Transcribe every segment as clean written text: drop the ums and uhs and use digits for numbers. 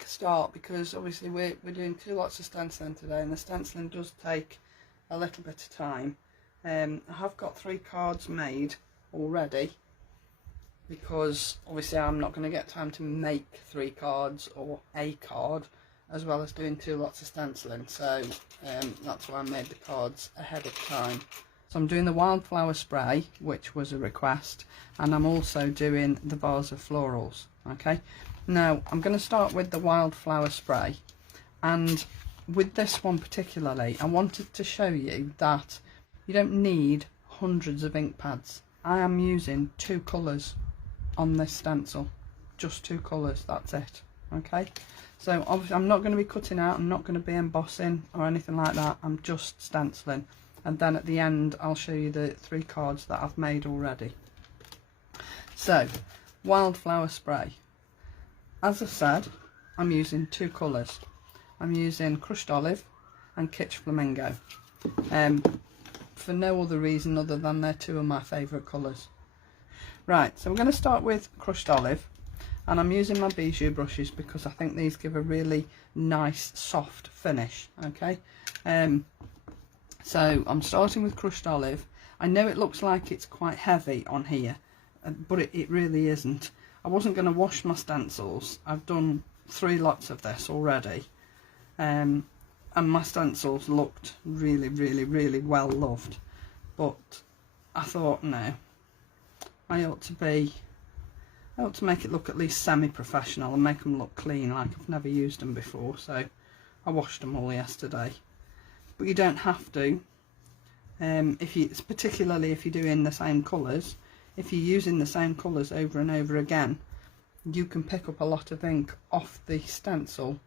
make a start, because obviously we're doing 2 lots of stenciling today, and the stenciling does take a little bit of time. I have got 3 cards made already, because obviously I'm not going to get time to make 3 cards or a card, as well as doing 2 lots of stenciling. So that's why I made the cards ahead of time. So I'm doing the Wildflower spray, which was a request, and I'm also doing the Vase of Florals. Okay, now I'm going to start with the Wildflower spray, and with this one particularly, I wanted to show you that you don't need hundreds of ink pads. I am using 2 colours on this stencil, just 2 colours, that's it. Okay, so obviously I'm not going to be cutting out, I'm not going to be embossing or anything like that, I'm just stenciling, and then at the end I'll show you the 3 cards that I've made already. So Wildflower spray, as I said, I'm using 2 colours. I'm using Crushed Olive and Kitsch Flamingo, for no other reason other than they're 2 of my favourite colours. Right, so we're going to start with Crushed Olive, and I'm using my bijou brushes because I think these give a really nice soft finish. Okay, so I'm starting with Crushed Olive. I know it looks like it's quite heavy on here, but it really isn't. I wasn't going to wash my stencils. I've done 3 lots of this already, and my stencils looked really well loved, but I thought, no, I ought to make it look at least semi-professional and make them look clean, like I've never used them before. So I washed them all yesterday. But you don't have to, particularly if you're doing the same colours. If you're using the same colours over and over again, you can pick up a lot of ink off the stencil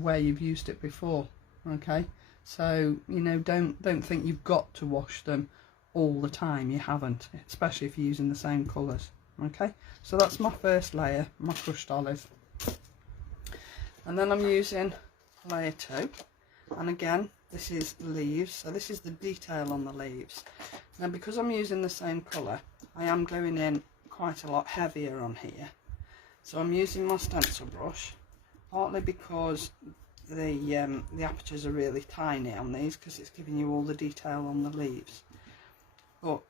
where you've used it before. Okay, so you know, don't think you've got to wash them all the time. You haven't, especially if you're using the same colours. Okay, so that's my first layer, my Crushed Olive, and then I'm using layer 2, and again this is leaves, so this is the detail on the leaves. Now because I'm using the same colour, I am going in quite a lot heavier on here, so I'm using my stencil brush, partly because the apertures are really tiny on these, because it's giving you all the detail on the leaves, but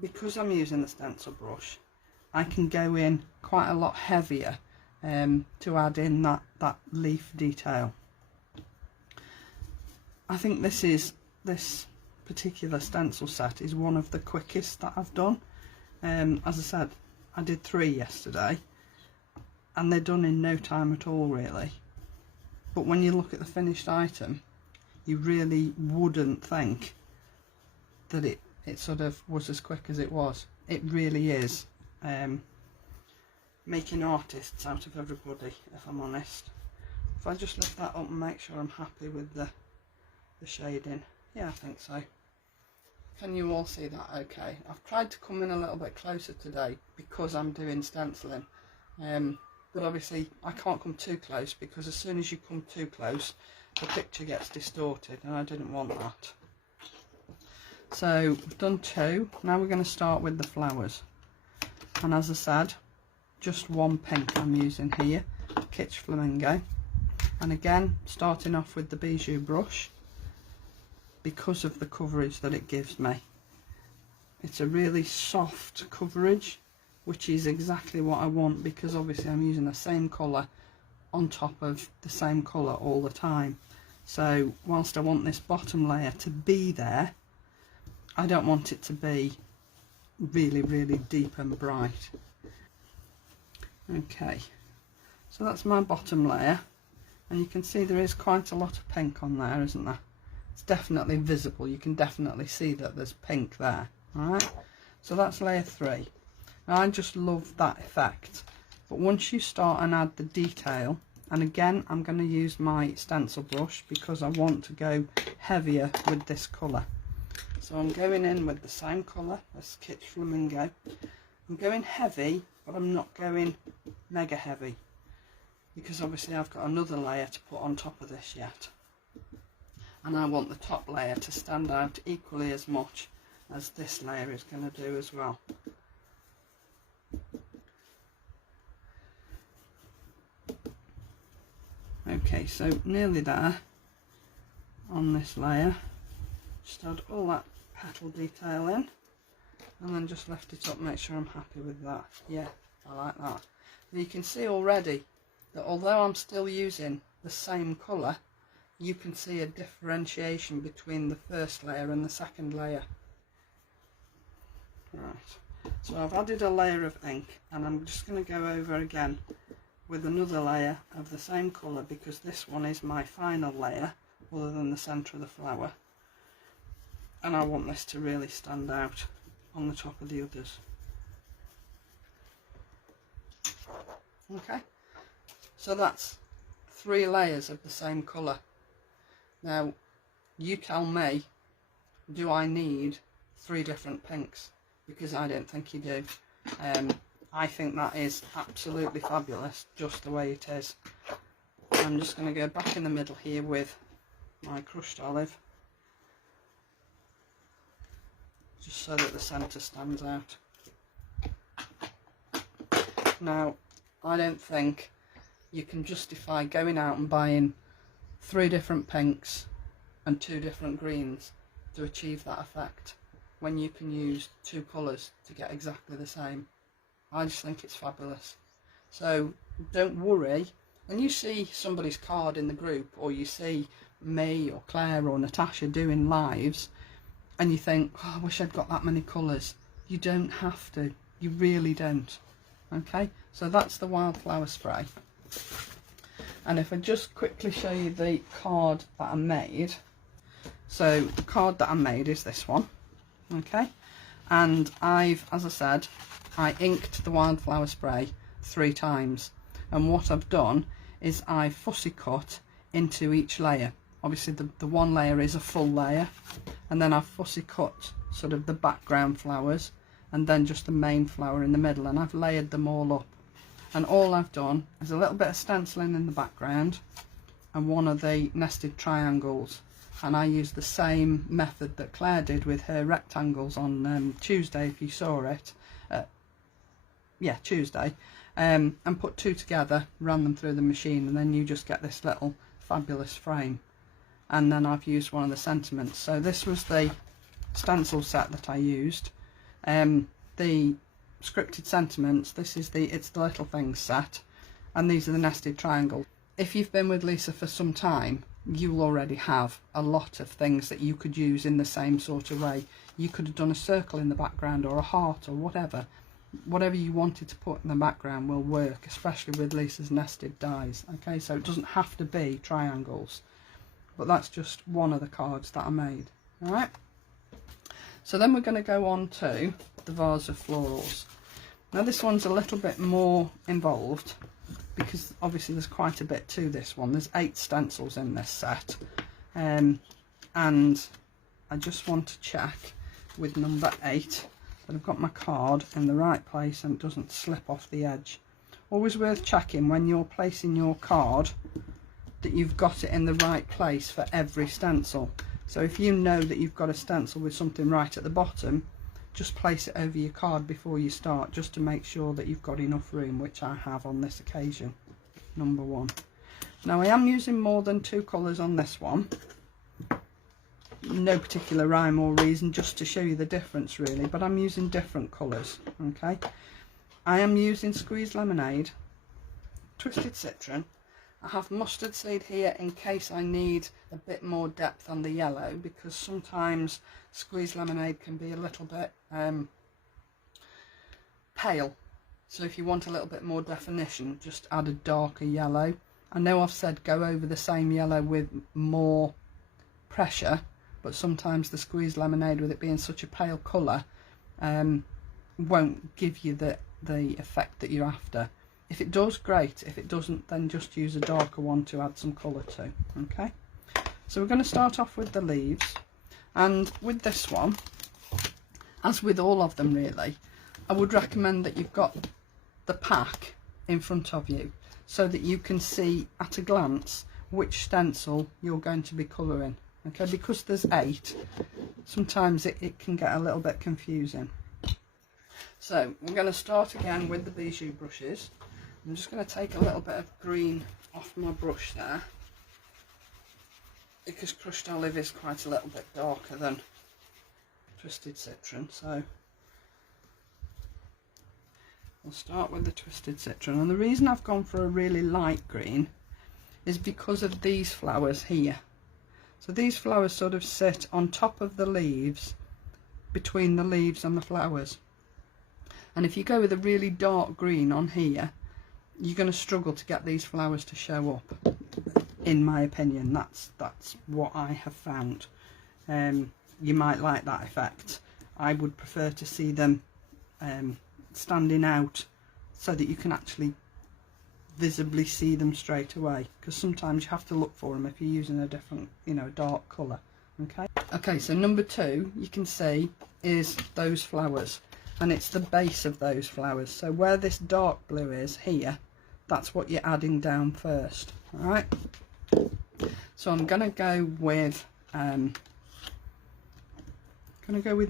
because I'm using the stencil brush, I can go in quite a lot heavier to add in that leaf detail. I think this particular stencil set is one of the quickest that I've done. As I said, I did 3 yesterday, and they're done in no time at all, really. But when you look at the finished item, you really wouldn't think that it sort of was as quick as it was. It really is making artists out of everybody, if I'm honest. If I just lift that up and make sure I'm happy with the shading, yeah, I think so. Can you all see that okay? I've tried to come in a little bit closer today because I'm doing stenciling, but obviously I can't come too close, because as soon as you come too close the picture gets distorted, and I didn't want that. So we've done 2, now we're going to start with the flowers, and as I said, just 1 pink I'm using here, Kitsch Flamingo, and again starting off with the bijou brush because of the coverage that it gives me. It's a really soft coverage, which is exactly what I want, because obviously I'm using the same colour on top of the same colour all the time. So whilst I want this bottom layer to be there, I don't want it to be really deep and bright. Okay, so that's my bottom layer, and you can see there is quite a lot of pink on there, isn't there? It's definitely visible, you can definitely see that there's pink there. Alright, so that's layer 3. Now I just love that effect, but once you start and add the detail, and again I'm going to use my stencil brush because I want to go heavier with this colour. So I'm going in with the same colour as Kitsch Flamingo. I'm going heavy, but I'm not going mega heavy, because obviously I've got another layer to put on top of this yet, and I want the top layer to stand out equally as much as this layer is going to do as well. Okay, so nearly there on this layer. Just add all that petal detail in and then just lift it up, make sure I'm happy with that. Yeah, I like that. And you can see already that although I'm still using the same colour, you can see a differentiation between the first layer and the second layer. Right, so I've added a layer of ink and I'm just going to go over again with another layer of the same colour, because this one is my final layer other than the centre of the flower, and I want this to really stand out on the top of the others. Okay, so that's 3 layers of the same colour. Now you tell me, do I need 3 different pinks? Because I don't think you do. I think that is absolutely fabulous just the way it is. I'm just going to go back in the middle here with my crushed olive, just so that the centre stands out. Now I don't think you can justify going out and buying 3 different pinks and 2 different greens to achieve that effect when you can use 2 colours to get exactly the same. I just think it's fabulous. So don't worry when you see somebody's card in the group, or you see me or Claire or Natasha doing lives and you think, oh, I wish I'd got that many colours. You don't have to, you really don't. Okay, so that's the Wildflower spray. And if I just quickly show you the card that I made. So the card that I made is this one. Okay, and I've, as I said, I inked the Wildflower spray 3 times, and what I've done is I've fussy cut into each layer. Obviously the one layer is a full layer, and then I've fussy cut sort of the background flowers and then just the main flower in the middle, and I've layered them all up. And all I've done is a little bit of stenciling in the background and one of the nested triangles, and I used the same method that Claire did with her rectangles on Tuesday, if you saw it. Yeah, Tuesday, and put 2 together, ran them through the machine, and then you just get this little fabulous frame. And then I've used one of the sentiments. So this was the stencil set that I used. The scripted sentiments, this is it's the little things set, and these are the nested triangles. If you've been with Lisa for some time, you'll already have a lot of things that you could use in the same sort of way. You could have done a circle in the background, or a heart, or whatever. Whatever you wanted to put in the background will work, especially with Lisa's nested dies. Okay, so it doesn't have to be triangles, but that's just one of the cards that I made. All right, so then we're going to go on to the Vase of Florals. Now this one's a little bit more involved, because obviously there's quite a bit to this one. There's 8 stencils in this set, and I just want to check with number 8 that I've got my card in the right place and it doesn't slip off the edge. Always worth checking when you're placing your card that you've got it in the right place for every stencil. So if you know that you've got a stencil with something right at the bottom, just place it over your card before you start, just to make sure that you've got enough room, which I have on this occasion. Number 1. Now I am using more than 2 colours on this one. No particular rhyme or reason, just to show you the difference really, but I'm using different colours. Okay, I am using squeezed lemonade, twisted citron. I have mustard seed here in case I need a bit more depth on the yellow, because sometimes squeezed lemonade can be a little bit pale, so if you want a little bit more definition, just add a darker yellow. I know I've said go over the same yellow with more pressure, but sometimes the squeezed lemonade, with it being such a pale colour, won't give you the effect that you're after. If it does, great. If it doesn't, then just use a darker one to add some colour to. Okay, so we're going to start off with the leaves, and with this one, as with all of them really, I would recommend that you've got the pack in front of you so that you can see at a glance which stencil you're going to be colouring. Okay, because there's 8, sometimes it can get a little bit confusing. So we're going to start again with the bijou brushes. I'm just going to take a little bit of green off my brush there, because crushed olive is quite a little bit darker than twisted citron, so we'll start with the twisted citron. And the reason I've gone for a really light green is because of these flowers here. So these flowers sort of sit on top of the leaves, between the leaves and the flowers. And if you go with a really dark green on here, you're going to struggle to get these flowers to show up. In my opinion, that's what I have found. You might like that effect. I would prefer to see them standing out so that you can actually visibly see them straight away, because sometimes you have to look for them if you're using a different, you know, dark colour. Okay, so number 2 you can see is those flowers, and it's the base of those flowers. So where this dark blue is here, that's what you're adding down first. All right, so I'm gonna go with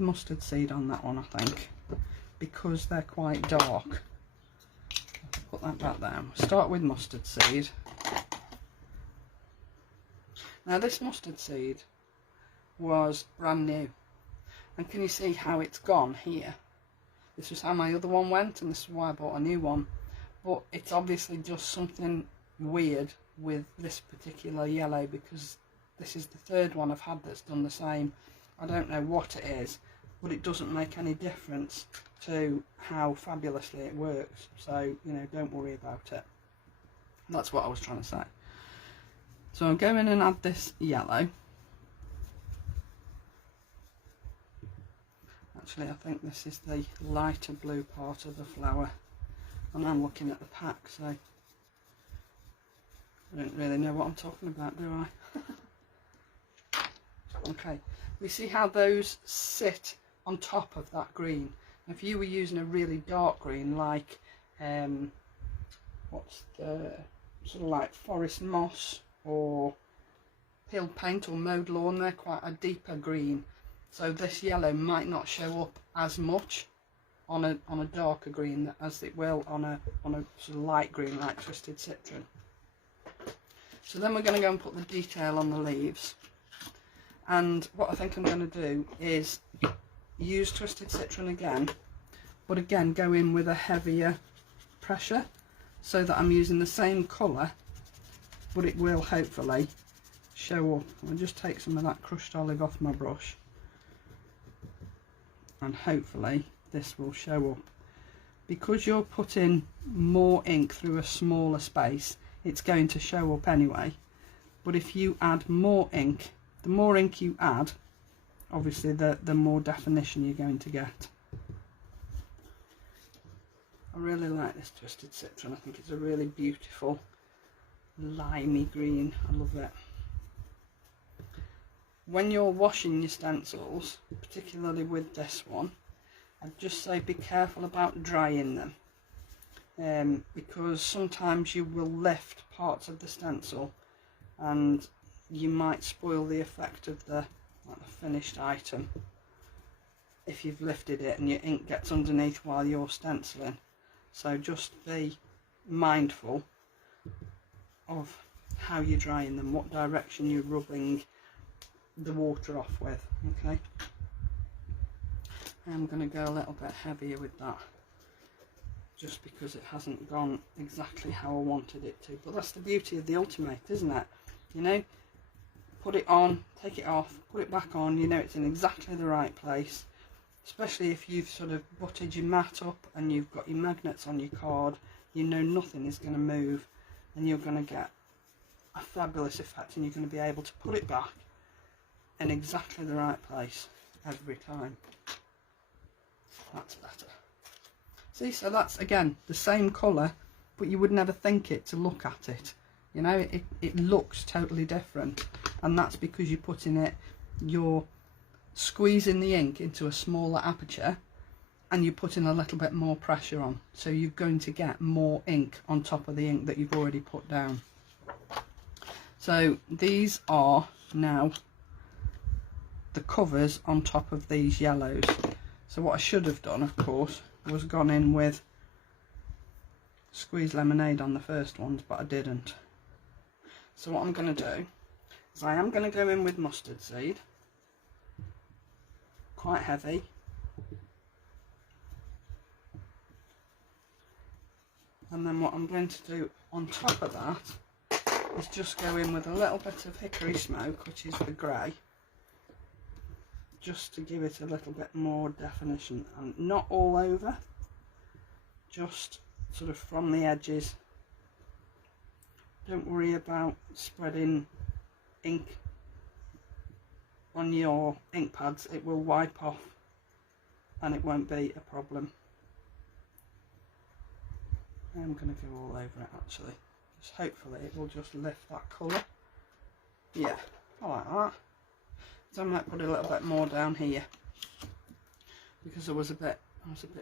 mustard seed on that one, I think, because they're quite dark. Put that back down. Start with mustard seed. Now this mustard seed was brand new, and can you see how it's gone here? This was how my other one went, and this is why I bought a new one. But it's obviously just something weird with this particular yellow, because this is the 3rd one I've had that's done the same. I don't know what it is, but it doesn't make any difference to how fabulously it works. So, you know, don't worry about it. That's what I was trying to say. So I'll go in and add this yellow. Actually, I think this is the lighter blue part of the flower, and I'm looking at the pack, so I don't really know what I'm talking about, do I? Okay, we see how those sit on top of that green. If you were using a really dark green, like what's the sort of like forest moss or peeled paint or mowed lawn, they're quite a deeper green, so this yellow might not show up as much on a darker green as it will on a sort of light green like twisted citron. So then we're going to go and put the detail on the leaves, and what I think I'm going to do is use twisted citron again, but again go in with a heavier pressure so that I'm using the same colour, but it will hopefully show up. I'll just take some of that crushed olive off my brush, and hopefully this will show up. Because you're putting more ink through a smaller space, it's going to show up anyway. But if you add more ink, the more ink you add, obviously the more definition you're going to get. I really like this twisted citron. I think it's a really beautiful limey green. I love it. When you're washing your stencils, particularly with this one, I'd just say be careful about drying them, because sometimes you will lift parts of the stencil and you might spoil the effect of the finished item if you've lifted it and your ink gets underneath while you're stenciling. So just be mindful of how you're drying them, what direction you're rubbing the water off with. Okay, I'm going to go a little bit heavier with that, just because it hasn't gone exactly how I wanted it to. But that's the beauty of the Ultimate, isn't it? You know, put it on, take it off, put it back on, you know it's in exactly the right place. Especially if you've sort of butted your mat up and you've got your magnets on your card, you know nothing is going to move, and you're going to get a fabulous effect, and you're going to be able to put it back in exactly the right place every time. That's better. See, so that's again the same colour, but you would never think it to look at it. You know, it looks totally different, and that's because you're putting it, you're squeezing the ink into a smaller aperture, and you're putting a little bit more pressure on, so you're going to get more ink on top of the ink that you've already put down. So these are now the covers on top of these yellows. So what I should have done, of course, was gone in with squeeze lemonade on the first ones, but I didn't. So what I'm going to do is I am going to go in with mustard seed, quite heavy. And then what I'm going to do on top of that is just go in with a little bit of hickory smoke, which is the grey, just to give it a little bit more definition, and not all over, just sort of from the edges. Don't worry about spreading ink on your ink pads, it will wipe off and it won't be a problem. I'm going to go all over it actually, just hopefully it will just lift that colour. Yeah, I like that. So I might put a little bit more down here, because I was a bit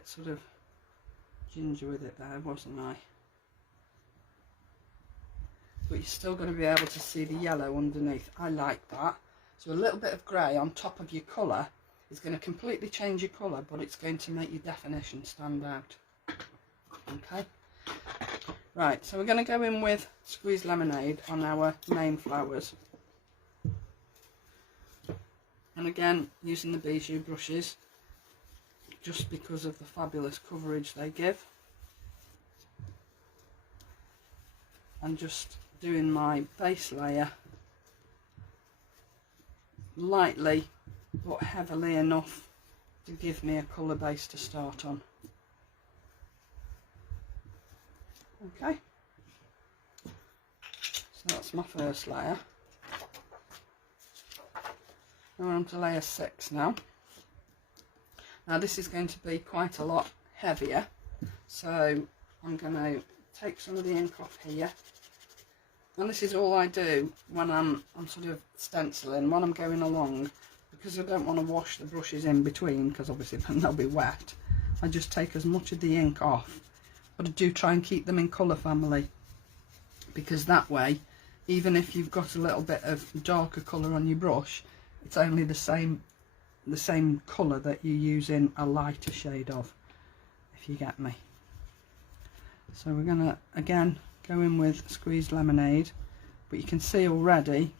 sort of ginger with it there, wasn't I? But you're still going to be able to see the yellow underneath. I like that. So a little bit of grey on top of your colour is going to completely change your colour, but it's going to make your definition stand out. Okay. Right, so we're going to go in with squeezed lemonade on our main flowers. And again, using the bijou brushes, just because of the fabulous coverage they give. And just doing my base layer lightly but heavily enough to give me a colour base to start on. Okay, so that's my first layer. We're on to layer 6 now. Now this is going to be quite a lot heavier, so I'm going to take some of the ink off here. And this is all I do when I'm sort of stenciling, when I'm going along, because I don't want to wash the brushes in between, because obviously then they'll be wet. I just take as much of the ink off, but I do try and keep them in colour family, because that way, even if you've got a little bit of darker colour on your brush, it's only the same colour that you're using a lighter shade of, if you get me. So we're going to again go in with squeezed lemonade, but you can see already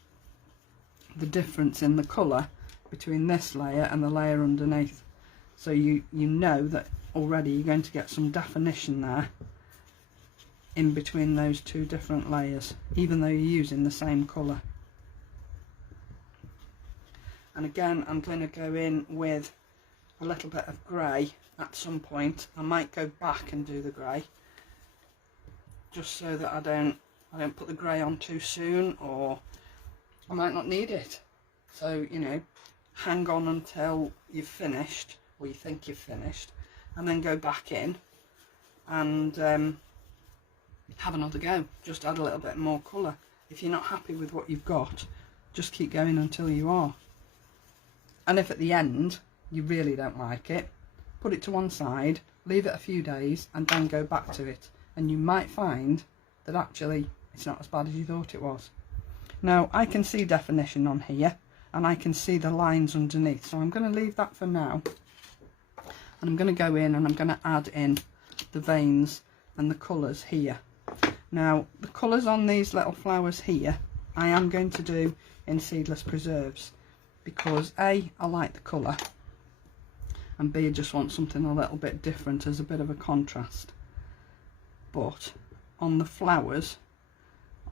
the difference in the colour between this layer and the layer underneath. So you know that already you're going to get some definition there in between those two different layers, even though you're using the same colour. And again, I'm going to go in with a little bit of grey at some point. I might go back and do the grey, just so that I don't put the grey on too soon, or I might not need it. So, you know, hang on until you've finished, or you think you've finished, and then go back in and have another go. Just add a little bit more colour. If you're not happy with what you've got, just keep going until you are. And if at the end you really don't like it, put it to one side, leave it a few days, and then go back to it, and you might find that actually it's not as bad as you thought it was. Now I can see definition on here, and I can see the lines underneath, so I'm going to leave that for now, and I'm going to go in and I'm going to add in the veins and the colours here. Now the colours on these little flowers here I am going to do in seedless preserves, because A, I like the colour, and B, I just want something a little bit different as a bit of a contrast. But on the flowers,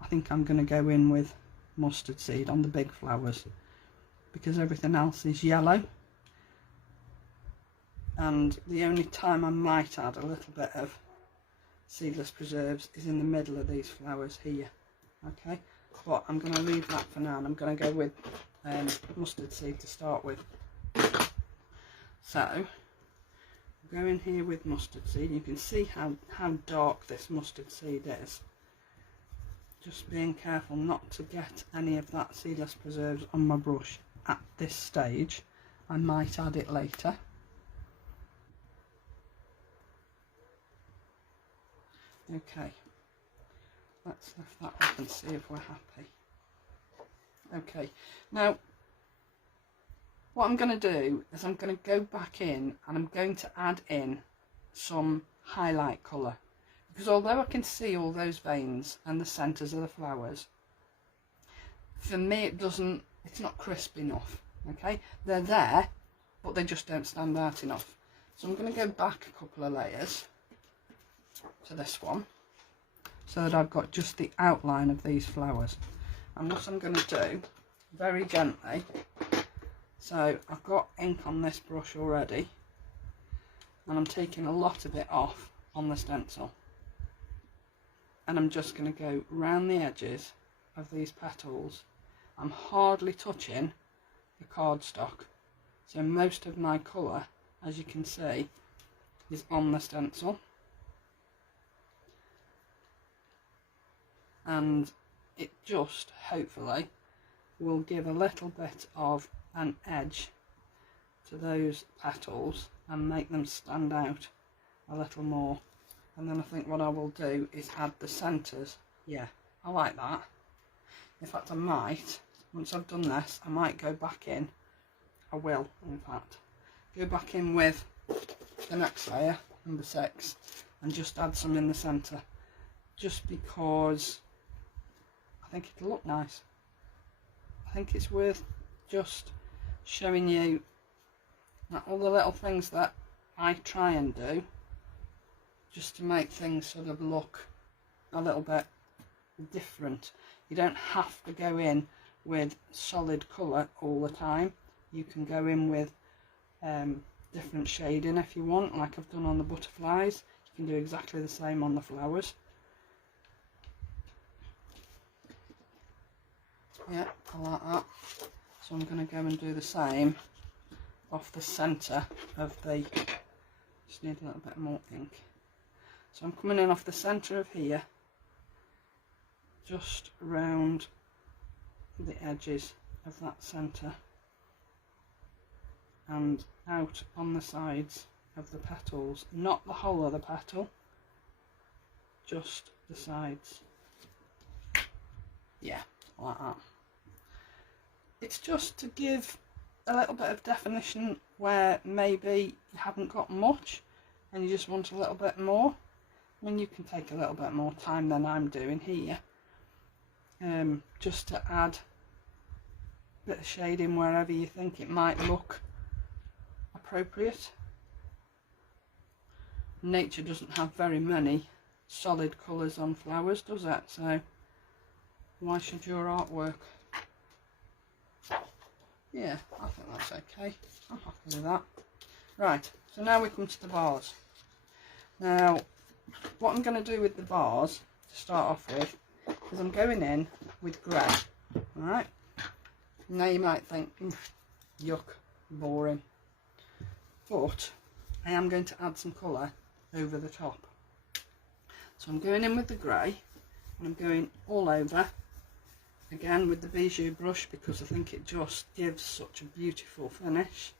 I think I'm going to go in with mustard seed on the big flowers, because everything else is yellow, and the only time I might add a little bit of seedless preserves is in the middle of these flowers here. Okay, but I'm going to leave that for now, and I'm going to go with mustard seed to start with. So go in here with mustard seed. You can see how dark this mustard seed is. Just being careful not to get any of that seedless preserves on my brush at this stage. I might add it later. Okay, let's lift that up and see if we're happy. Okay, now what I'm going to do is I'm going to go back in and I'm going to add in some highlight colour, because although I can see all those veins and the centres of the flowers, for me it's not crisp enough. Okay, they're there, but they just don't stand out enough. So I'm going to go back a couple of layers to this one, so that I've got just the outline of these flowers. And what I'm going to do, very gently, so I've got ink on this brush already, and I'm taking a lot of it off on the stencil, and I'm just going to go round the edges of these petals. I'm hardly touching the cardstock, so most of my colour, as you can see, is on the stencil, and it just hopefully will give a little bit of an edge to those petals and make them stand out a little more. And then I think what I will do is add the centres. Yeah, I like that. In fact, I might, once I've done this, I might go back in, I will in fact, go back in with the next layer, number 6, and just add some in the centre, just because I think it'll look nice. I think it's worth just showing you that all the little things that I try and do, just to make things sort of look a little bit different. You don't have to go in with solid colour all the time. You can go in with different shading if you want, like I've done on the butterflies. You can do exactly the same on the flowers. Yeah, I like that. So I'm going to go and do the same off the centre of the, just need a little bit more ink. So I'm coming in off the centre of here, just around the edges of that centre, and out on the sides of the petals, not the whole of the petal, just the sides. Yeah, like that. It's just to give a little bit of definition where maybe you haven't got much and you just want a little bit more. I mean, you can take a little bit more time than I'm doing here, just to add a bit of shading wherever you think it might look appropriate. Nature doesn't have very many solid colours on flowers, does it? So why should your artwork? Yeah, I think that's okay. I'm happy with that. Right, so now we come to the vase. Now, what I'm going to do with the vase to start off with is I'm going in with grey. Alright, now you might think, yuck, boring. But I am going to add some colour over the top. So I'm going in with the grey, and I'm going all over. Again with the bijou brush, because I think it just gives such a beautiful finish.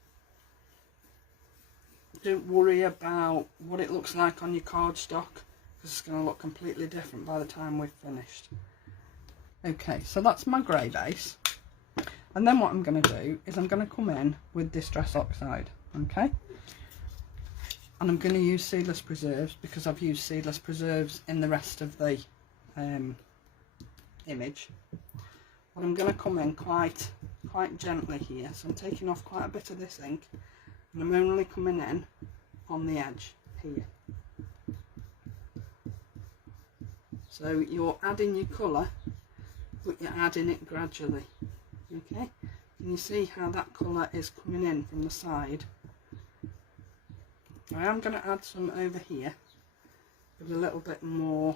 Don't worry about what it looks like on your cardstock, because it's going to look completely different by the time we've finished. Okay, so that's my grey base, and then what I'm going to do is I'm going to come in with Distress Oxide, okay, and I'm going to use Seedless Preserves because I've used Seedless Preserves in the rest of the image. But I'm going to come in quite gently here, so I'm taking off quite a bit of this ink, and I'm only coming in on the edge here. So you're adding your colour, but you're adding it gradually. Okay, can you see how that colour is coming in from the side? I am going to add some over here, with a little bit more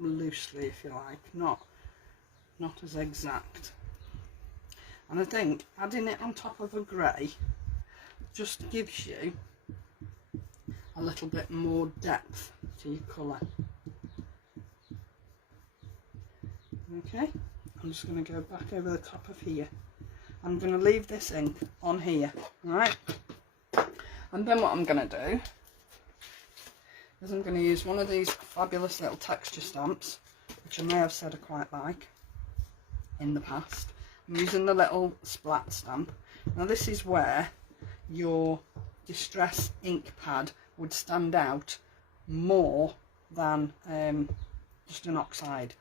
loosely, if you like, not as exact. And I think adding it on top of a grey just gives you a little bit more depth to your colour. Okay, I'm just going to go back over the top of here. I'm going to leave this ink on here, alright? And then what I'm going to do is I'm going to use one of these fabulous little texture stamps, which I may have said I quite like in the past. I'm using the little splat stamp. Now this is where your Distress ink pad would stand out more than just an oxide,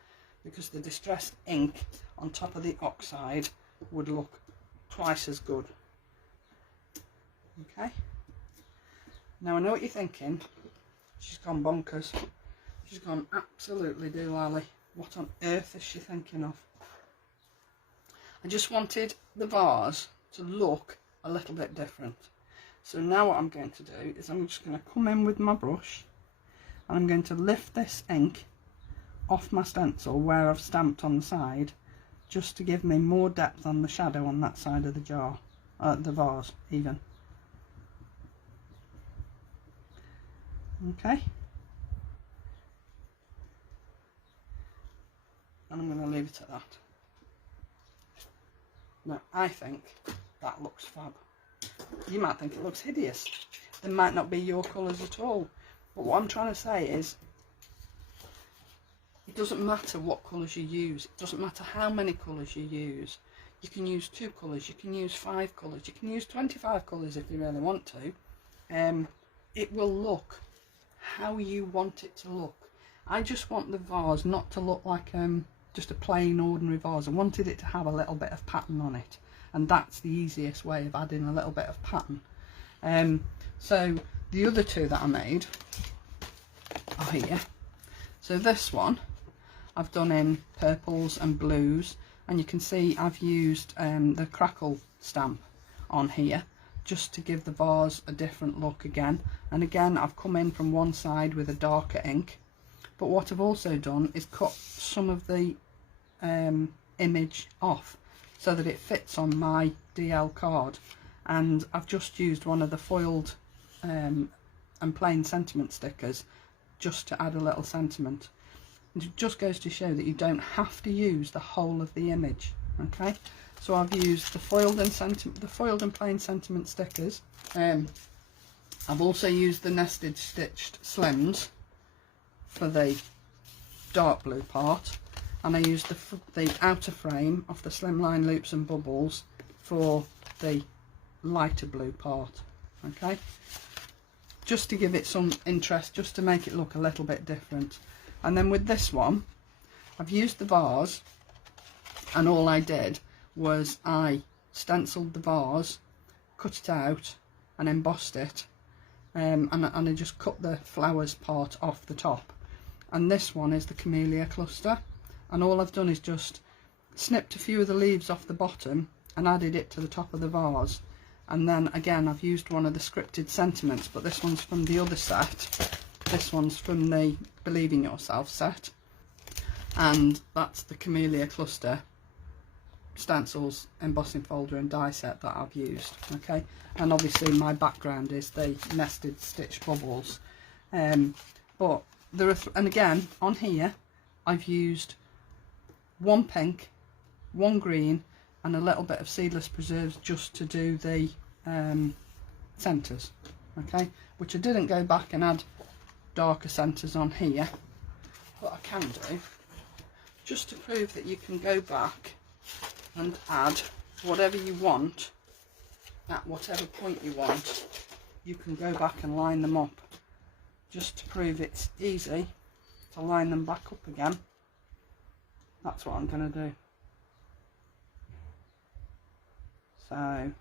because the distressed ink on top of the oxide would look twice as good. Okay, now I know what you're thinking. She's gone bonkers. She's gone absolutely doolally. What on earth is she thinking of? I just wanted the vase to look a little bit different. So now what I'm going to do is I'm just going to come in with my brush and I'm going to lift this ink off my stencil where I've stamped on the side, just to give me more depth on the shadow on that side of the jar, the vase even. Okay. And I'm going to leave it at that. Now I think that looks fab. You might think it looks hideous. They might not be your colours at all. But what I'm trying to say is, it doesn't matter what colours you use. It doesn't matter how many colours you use. You can use 2 colours, you can use 5 colours, you can use 25 colours if you really want to. It will look how you want it to look. I just want the vase not to look like just a plain ordinary vase. I wanted it to have a little bit of pattern on it, and that's the easiest way of adding a little bit of pattern. So the other 2 that I made are here. So this one I've done in purples and blues, and you can see I've used the crackle stamp on here just to give the vase a different look again. And again, I've come in from one side with a darker ink, but what I've also done is cut some of the image off so that it fits on my DL card, and I've just used one of the foiled and plain sentiment stickers just to add a little sentiment. It just goes to show that you don't have to use the whole of the image. Okay, so I've used the foiled and plain sentiment stickers. I've also used the nested stitched slims for the dark blue part, and I used the outer frame of the slimline loops and bubbles for the lighter blue part. Okay, just to give it some interest, just to make it look a little bit different. And then with this one, I've used the vase, and all I did was I stenciled the vase, cut it out and embossed it, and I just cut the flowers part off the top. And this one is the camellia cluster, and all I've done is just snipped a few of the leaves off the bottom and added it to the top of the vase. And then again, I've used one of the scripted sentiments, but this one's from the other set. This one's from the Believe in Yourself set, and that's the camellia cluster stencils, embossing folder and die set that I've used. Okay, and obviously my background is the nested stitch bubbles, but there are and again on here I've used 1 pink, 1 green and a little bit of seedless preserves just to do the centres. Okay, which I didn't go back and add darker centres on here, but I can do, just to prove that you can go back and add whatever you want at whatever point you want. You can go back and line them up, just to prove it's easy to line them back up again. That's what I'm going to do. So I'm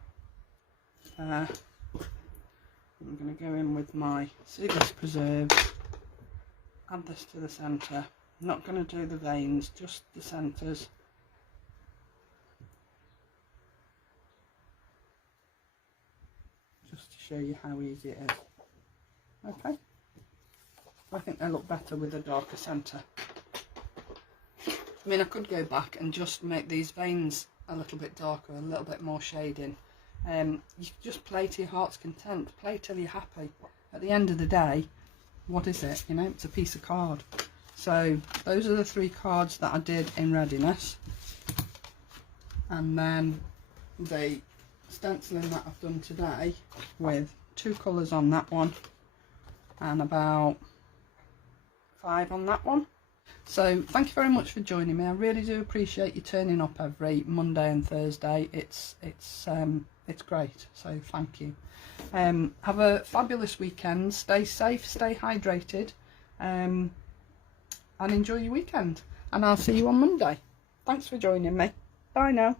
going to go in with my seedless preserves, add this to the centre. I'm not going to do the veins, just the centres. Just to show you how easy it is. Okay, I think they look better with a darker centre. I mean, I could go back and just make these veins a little bit darker, a little bit more shading. You just play to your heart's content, play till you're happy. At the end of the day, what is it? You know, it's a piece of card. So those are the 3 cards that I did in readiness, and then the stenciling that I've done today with 2 colours on that one and about 5 on that one. So thank you very much for joining me. I really do appreciate you turning up every Monday and Thursday. It's great, so thank you. Have a fabulous weekend. Stay safe, stay hydrated, and enjoy your weekend, and I'll see you on Monday. Thanks for joining me. Bye now.